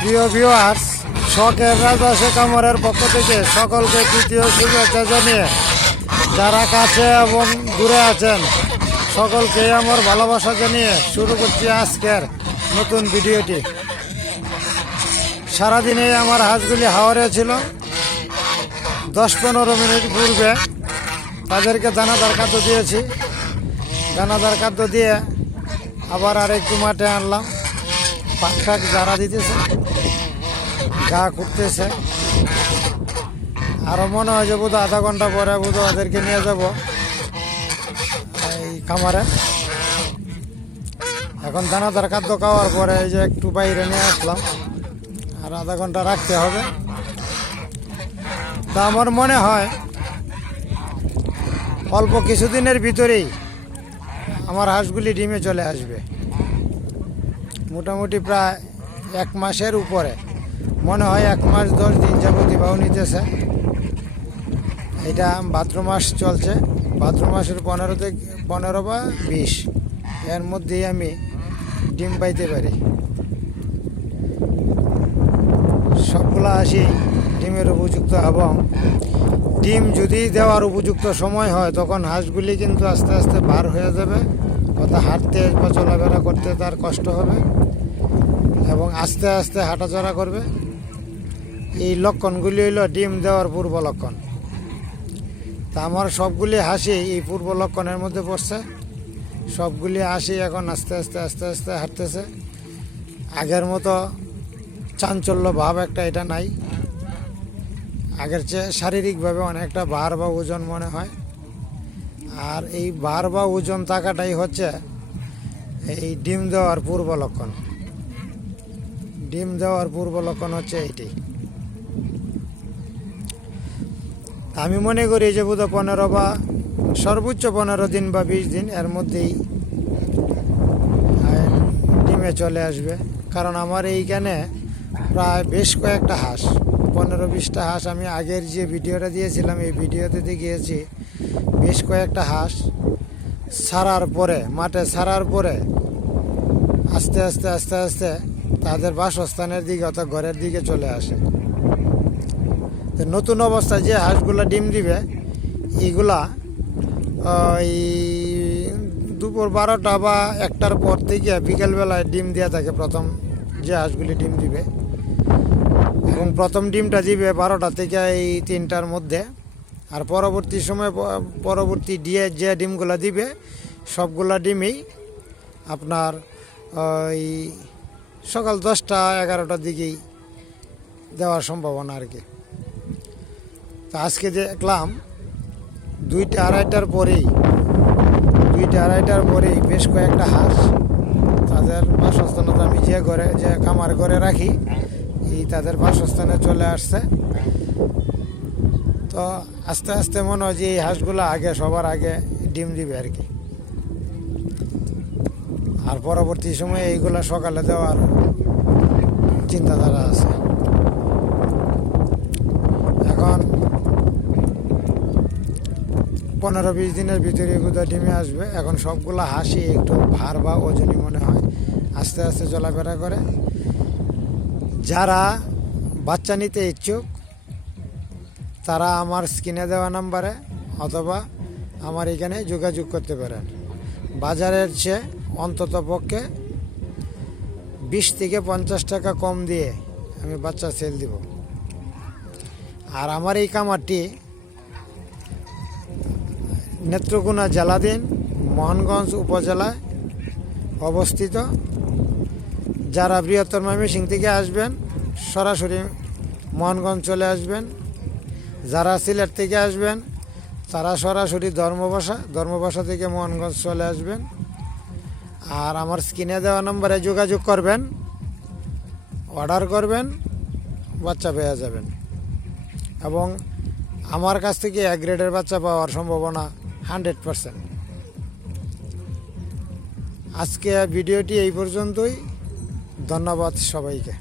প্রিয় ভিউয়ার্স, শখের রাজা শেখ আমরের পক্ষ থেকে সকলকে তৃতীয় শুভেচ্ছা জানিয়ে যারা কাছে এবং দূরে আছেন সকলকে আমার ভালোবাসা জানিয়ে শুরু করছি আজকের নতুন ভিডিওটি। সারাদিনে আমার হাঁসগুলি হাওরে ছিল। 10-15 মিনিট পূর্বে তাদেরকে দানাদার খাদ্য দিয়েছি। দানাদার খাদ্য দিয়ে আবার আরেকটু মাঠে আনলাম। পাক যারা দিতেছে, গা করতেছে। আরও মনে হয় যে বোধ আধা ঘন্টা পরে বোধ ওদেরকে নিয়ে যাব এই খামারে। এখন দানাদার খাদ্য খাওয়ার পরে এই যে একটু বাইরে নিয়ে আসলাম, আর আধা ঘন্টা রাখতে হবে। তা আমার মনে হয় অল্প কিছুদিনের ভিতরেই আমার হাঁসগুলি ডিমে চলে আসবে। মোটামুটি প্রায় 1 মাসের উপরে, মনে হয় 1 মাস 10 দিন যাবতীয় বাউ নিতেছে। এটা ভাদ্র মাস চলছে। ভাদ্র মাসের 15 বা 20 এর মধ্যেই আমি ডিম পাইতে পারি। সবগুলো হাঁসি ডিমের উপযুক্ত, এবং ডিম যদি দেওয়ার উপযুক্ত সময় হয় তখন হাঁসগুলি কিন্তু আস্তে আস্তে বার হয়ে যাবে, অর্থাৎ হাঁটতে বা চলাফেরা করতে তার কষ্ট হবে এবং আস্তে আস্তে হাঁটাচলা করবে। এই লক্ষণগুলি হইল ডিম দেওয়ার পূর্ব লক্ষণ। তা আমার সবগুলি হাঁসি এই পূর্ব লক্ষণের মধ্যে পড়ছে। সবগুলি হাঁসি এখন আস্তে আস্তে আস্তে আস্তে হাঁটতেছে। আগের মতো চাঞ্চল্য ভাব একটা এটা নাই। আগের চেয়ে শারীরিকভাবে অনেকটা ভার বা ওজন মনে হয়। আর এই ভার বা ওজন থাকাটাই হচ্ছে এই ডিম দেওয়ার পূর্ব লক্ষণ। ডিম দেওয়ার পূর্ব লক্ষণ হচ্ছে এইটাই। আমি মনে করি যে বোধ 15 বা সর্বোচ্চ 15 দিন বা 20 দিন এর মধ্যেই ডিমে চলে আসবে। কারণ আমার এইখানে প্রায় বেশ কয়েকটা হাঁস, 15-20টা হাঁস আমি আগের যে ভিডিওটা দিয়েছিলাম এই ভিডিওতে দেখিয়েছি। বেশ কয়েকটা হাঁস ছাড়ার পরে, মাঠে ছাড়ার পরে আস্তে আস্তে আস্তে আস্তে তাদের বাসস্থানের দিকে অর্থাৎ ঘরের দিকে চলে আসে। তো নতুন অবস্থায় যে হাঁসগুলা ডিম দিবে এইগুলা ওই দুপুর 12টা বা 1টার পর থেকে বিকেলবেলায় ডিম দেওয়া থাকে প্রথম যে হাঁসগুলি ডিম দিবে। এবং প্রথম ডিমটা দিবে 12টা থেকে এই 3টার মধ্যে। আর পরবর্তী সময় পরবর্তী দিয়ে যে ডিমগুলা দিবে সবগুলা ডিমই আপনার ওই সকাল 10টা-11টার দিকেই দেওয়ার সম্ভাবনা আর কি। তো আজকে দেখলাম 2টা-2:30টার পরেই বেশ কয়েকটা হাঁস তাদের বাসস্থানে, আমি যে খামার ঘরে রাখি এই তাদের বাসস্থানে চলে আসছে। তো আস্তে আস্তে মনে হয় যে এই হাঁসগুলো সবার আগে ডিম দিবে আর কি। আর পরবর্তী সময়ে এইগুলা সকালে দেওয়ার চিন্তাধারা আছে। এখন 15-20 দিনের ভিতরে এগুলো ডিমে আসবে। এখন সবগুলা হাঁসি একটু ভার বা ওজনই মনে হয়, আস্তে আস্তে চলাফেরা করে। যারা বাচ্চা নিতে ইচ্ছুক তারা আমার স্ক্রিনে দেওয়া নাম্বারে অথবা আমার এখানে যোগাযোগ করতে পারেন। বাজারের চেয়ে অন্তত পক্ষে 20 থেকে 50 টাকা কম দিয়ে আমি বাচ্চা সেল দিব। আর আমার এই খামারটি নেত্রকোনা জেলাধীন মোহনগঞ্জ উপজেলায় অবস্থিত। যারা বৃহত্তর ময়মনসিংহ থেকে আসবেন সরাসরি মোহনগঞ্জ চলে আসবেন। যারা সিলেট থেকে আসবেন তারা সরাসরি ধর্মবাসা থেকে মোহনগঞ্জ চলে আসবেন। আর আমার স্ক্রিনে দেওয়া নম্বরে যোগাযোগ করবেন, অর্ডার করবেন, বাচ্চা পেয়ে যাবেন। এবং আমার কাছ থেকে A গ্রেডের বাচ্চা পাওয়ার সম্ভাবনা 100%। আজকে ভিডিওটি এই পর্যন্তই। ধন্যবাদ সবাইকে।